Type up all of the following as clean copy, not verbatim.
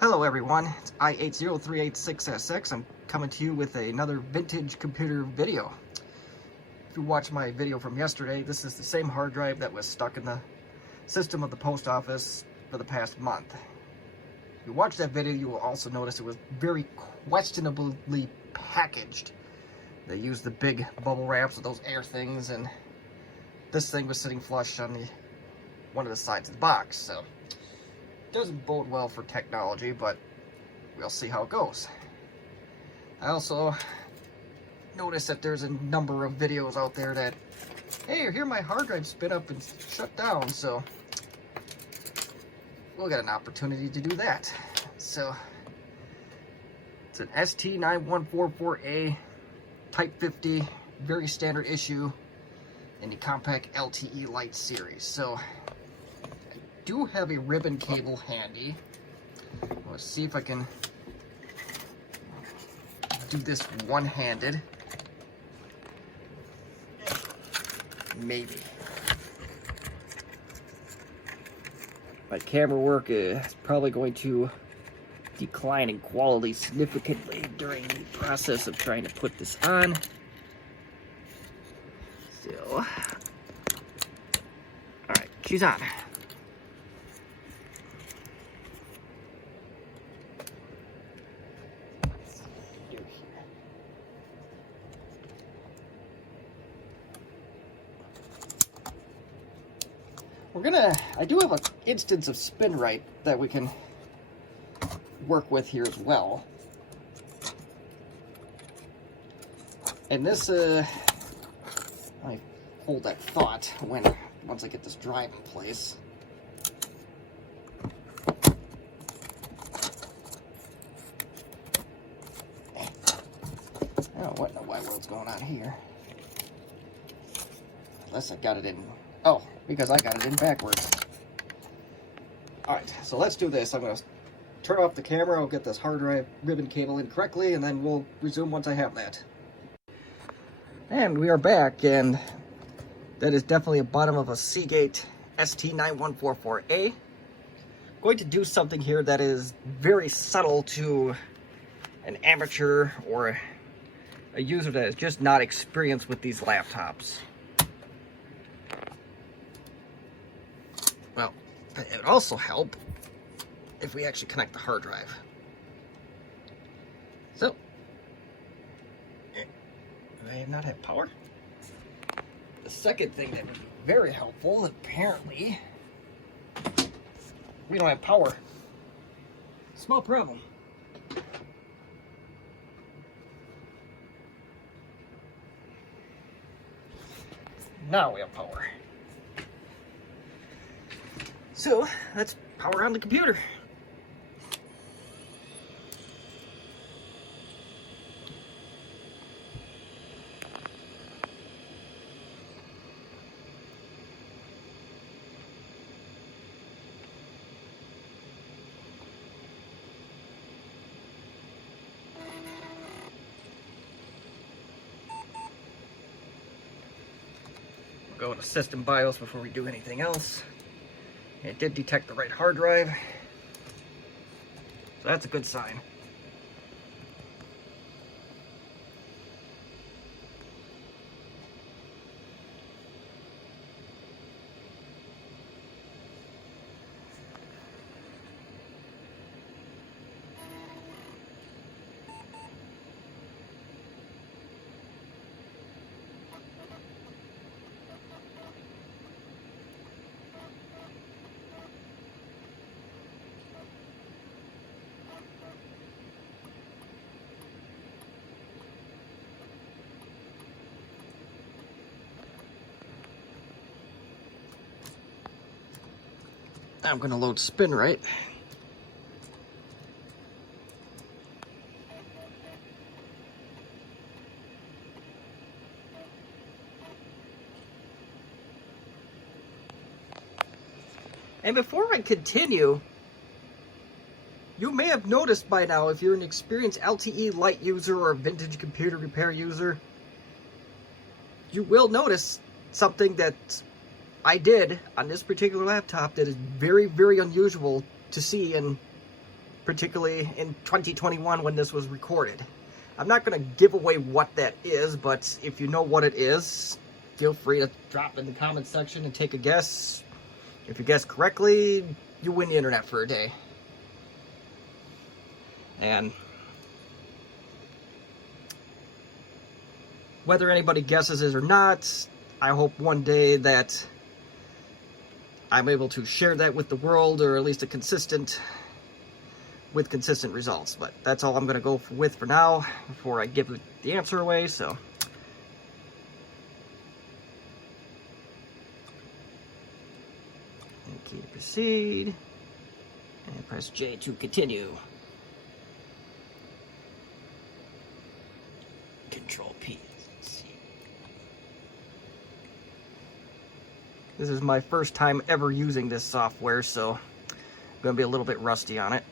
Hello everyone, it's I80386SX. I'm coming to you with another vintage computer video. If you watched my video from yesterday, this is the same hard drive that was stuck in the system of the post office for the past month. If you watched that video, you will also notice it was very questionably packaged. They used the big bubble wraps with those air things, and this thing was sitting flush on one of the sides of the box, so doesn't bode well for technology, but we'll see how it goes. I also noticed that there's a number of videos out there that, hey, here my hard drive spin up and shut down, so we'll get an opportunity to do that. So it's an ST9144A Type 50, very standard issue in the compact LTE Lite series. So do have a ribbon cable handy. Let's see if I can do this one-handed. Maybe. My camera work is probably going to decline in quality significantly during the process of trying to put this on. So, alright, she's on. I do have an instance of Spinrite that we can work with here as well. And this, I hold that thought once I get this drive in place. I don't know what in the wide world's going on here. Unless I got it in... Oh, because I got it in backwards. Alright, so let's do this. I'm going to turn off the camera, I'll get this hard drive ribbon cable in correctly, and then we'll resume once I have that. And we are back, and that is definitely a bottom of a Seagate ST9144A. I'm going to do something here that is very subtle to an amateur or a user that is just not experienced with these laptops. Well, it would also help if we actually connect the hard drive. So, do I not have power? The second thing that would be very helpful, apparently, we don't have power. Small problem. Now we have power. So, let's power on the computer. We'll go to System BIOS before we do anything else. It did detect the right hard drive, so that's a good sign. I'm going to load Spinrite. And before I continue, you may have noticed by now, if you're an experienced LTE Lite user or a vintage computer repair user, you will notice something that I did on this particular laptop that is very, very unusual to see in particularly in 2021 when this was recorded. I'm not going to give away what that is, but if you know what it is, feel free to drop in the comment section and take a guess. If you guess correctly, you win the internet for a day. And whether anybody guesses it or not, I hope one day that I'm able to share that with the world, or at least consistent results. But that's all I'm going to go with for now before I give the answer away. So key to proceed, and press J to continue. Control P. This is my first time ever using this software, so I'm going to be a little bit rusty on it.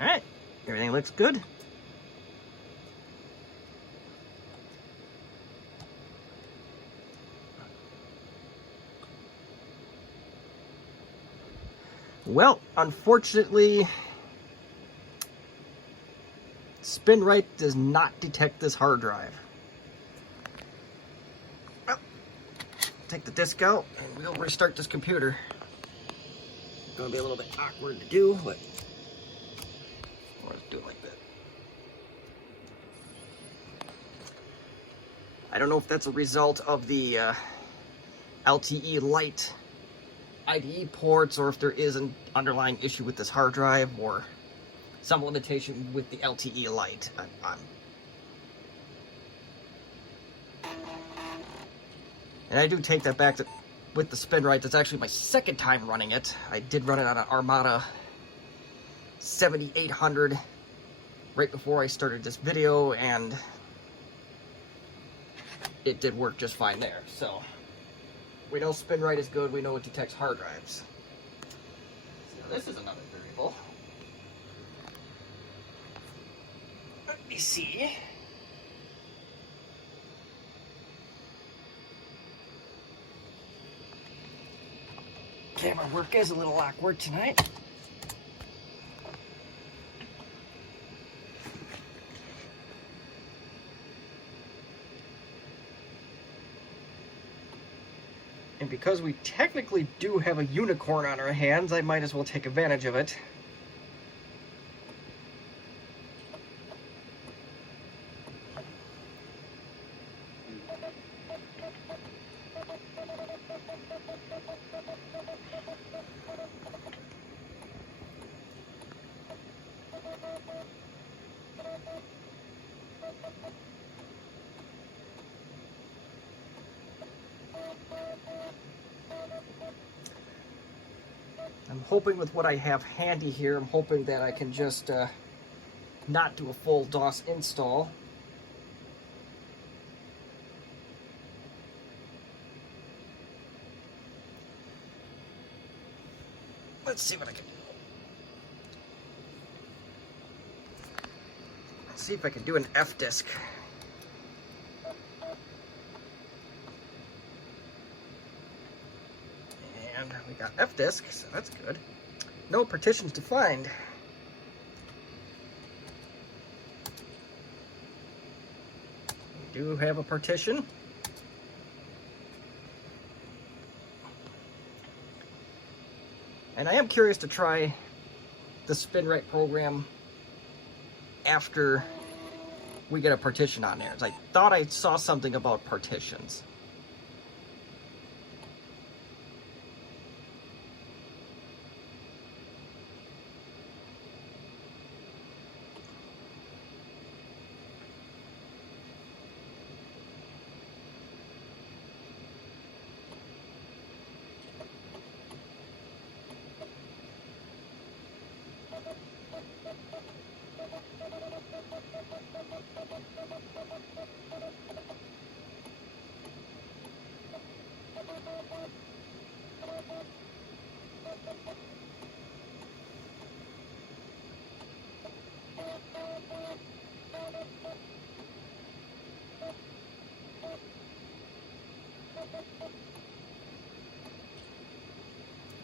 Alright, everything looks good. Well, unfortunately, Spinrite does not detect this hard drive. Well, take the disk out and we'll restart this computer. It's going to be a little bit awkward to do, but let's do it like that. I don't know if that's a result of the LTE Lite IDE ports, or if there is an underlying issue with this hard drive, or some limitation with the LTE Lite. And I do take that back, that with the Spinrite, that's actually my second time running it. I did run it on an Armada 7800 right before I started this video, and it did work just fine there. So we know Spinrite is good. We know it detects hard drives. So this is another variable. Let me see. Camera work is a little awkward tonight. And because we technically do have a unicorn on our hands, I might as well take advantage of it. I'm hoping with what I have handy here, I'm hoping that I can just not do a full DOS install. Let's see what I can do. Let's see if I can do an F disk. And we got F disk, so that's good. No partitions defined. We do have a partition. And I am curious to try the Spinrite program after we get a partition on there. I thought I saw something about partitions.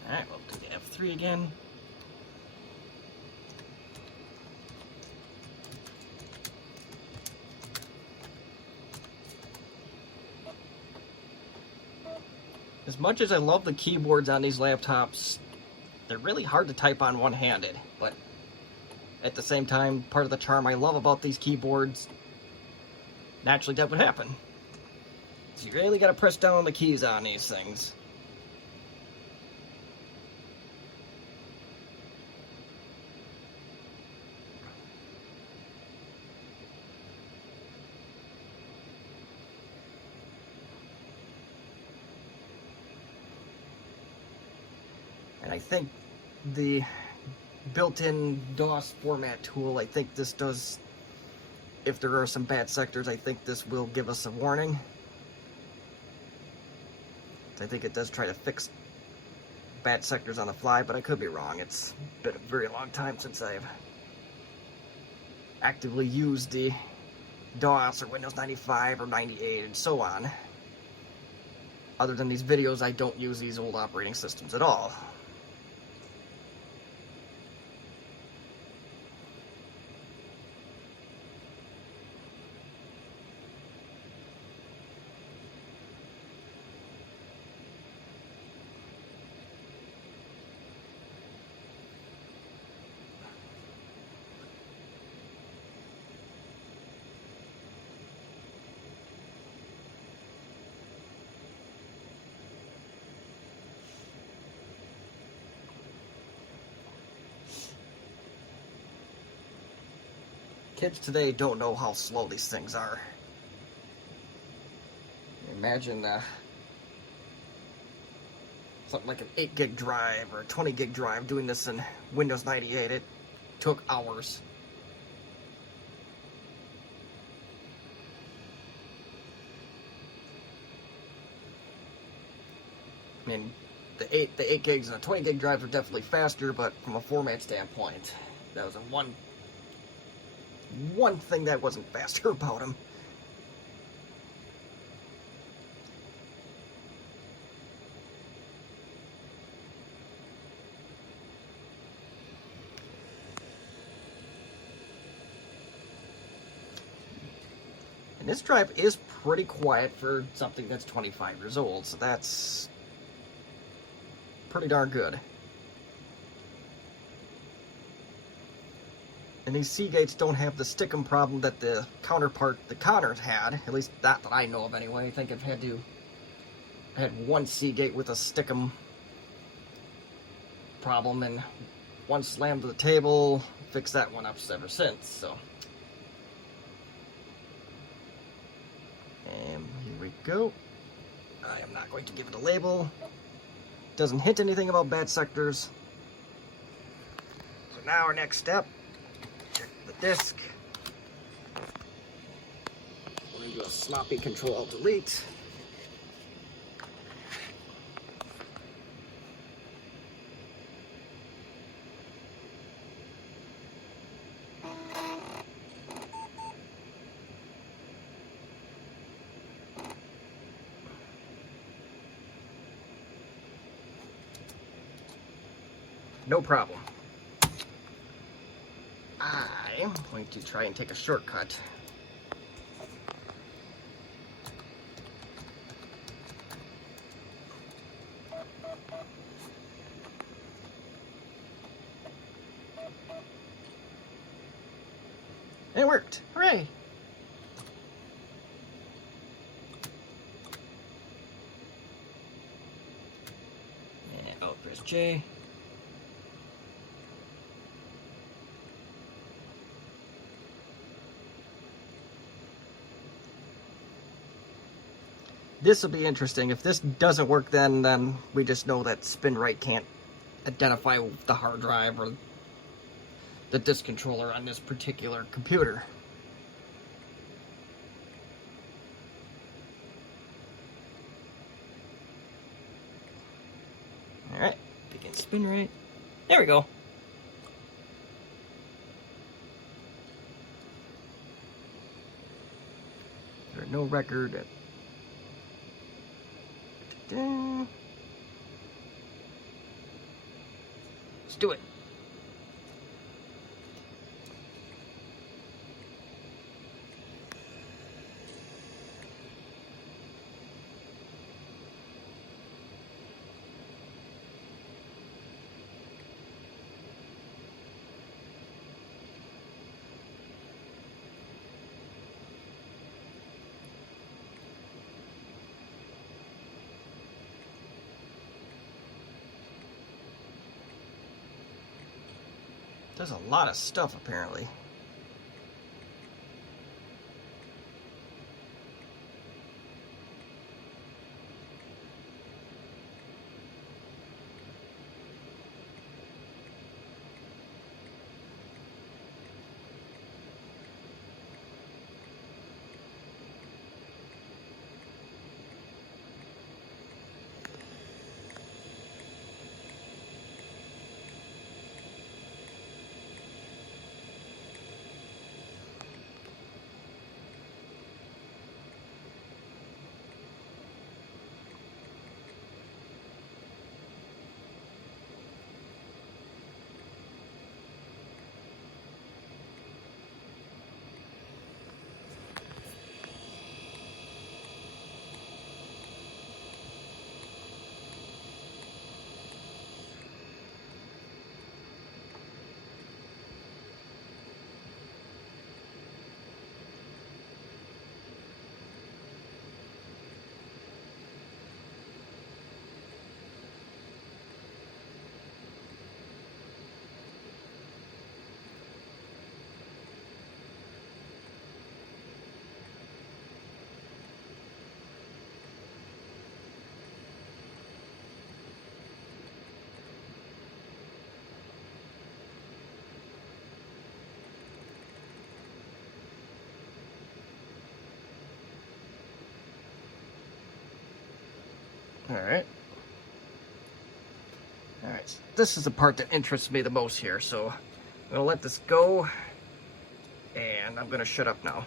Alright, we'll do the F3 again. As much as I love the keyboards on these laptops, they're really hard to type on one-handed, but at the same time, part of the charm I love about these keyboards, naturally that would happen. So you really gotta press down on the keys on these things. And I think the built-in DOS format tool, I think this does, if there are some bad sectors, I think this will give us a warning. I think it does try to fix bad sectors on the fly, but I could be wrong. It's been a very long time since I've actively used the DOS or Windows 95 or 98 and so on. Other than these videos, I don't use these old operating systems at all. Kids today don't know how slow these things are. Imagine something like an 8 gig drive or a 20 gig drive doing this in Windows 98. It took hours. I mean, the 8 gigs and the 20 gig drives are definitely faster, but from a format standpoint, that was one thing that wasn't faster about them. And this drive is pretty quiet for something that's 25 years old, so that's pretty darn good. And these Seagates don't have the stickum problem that the counterpart, the Connors, had. At least that I know of anyway. I think I had one Seagate with a stickum problem, and one slammed to the table, fixed that one up ever since, so. And here we go. I am not going to give it a label. Doesn't hint anything about bad sectors. So now our next step, check the disk. We're going to do a sloppy Control-Alt-Delete. No problem. I'm going to try and take a shortcut. It worked! Hooray! And oh, press J. This will be interesting. If this doesn't work, then we just know that Spinrite can't identify the hard drive or the disk controller on this particular computer. Begin Spinrite. There we go. There's no record. Let's do it. There's a lot of stuff apparently. Alright. Alright, so this is the part that interests me the most here, so I'm going to let this go, and I'm going to shut up now.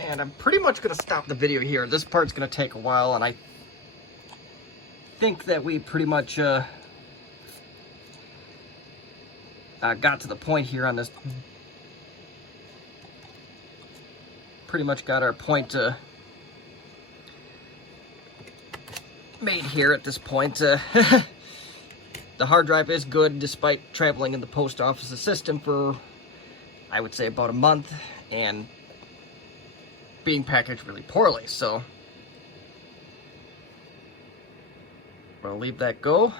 And I'm pretty much going to stop the video here. This part's going to take a while, and I think that we pretty much got to the point here on this. Pretty much got our point made here at this point. The hard drive is good despite traveling in the post office system for, I would say, about a month, and being packaged really poorly, so we'll leave that go.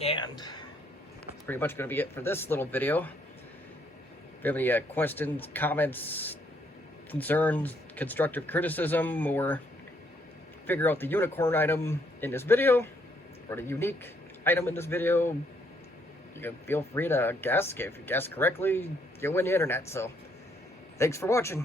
And that's pretty much going to be it for this little video. If you have any questions, comments, concerns, constructive criticism, or figure out the unicorn item in this video, or the unique item in this video, you can feel free to guess. If you guess correctly, you'll win the internet. So, thanks for watching.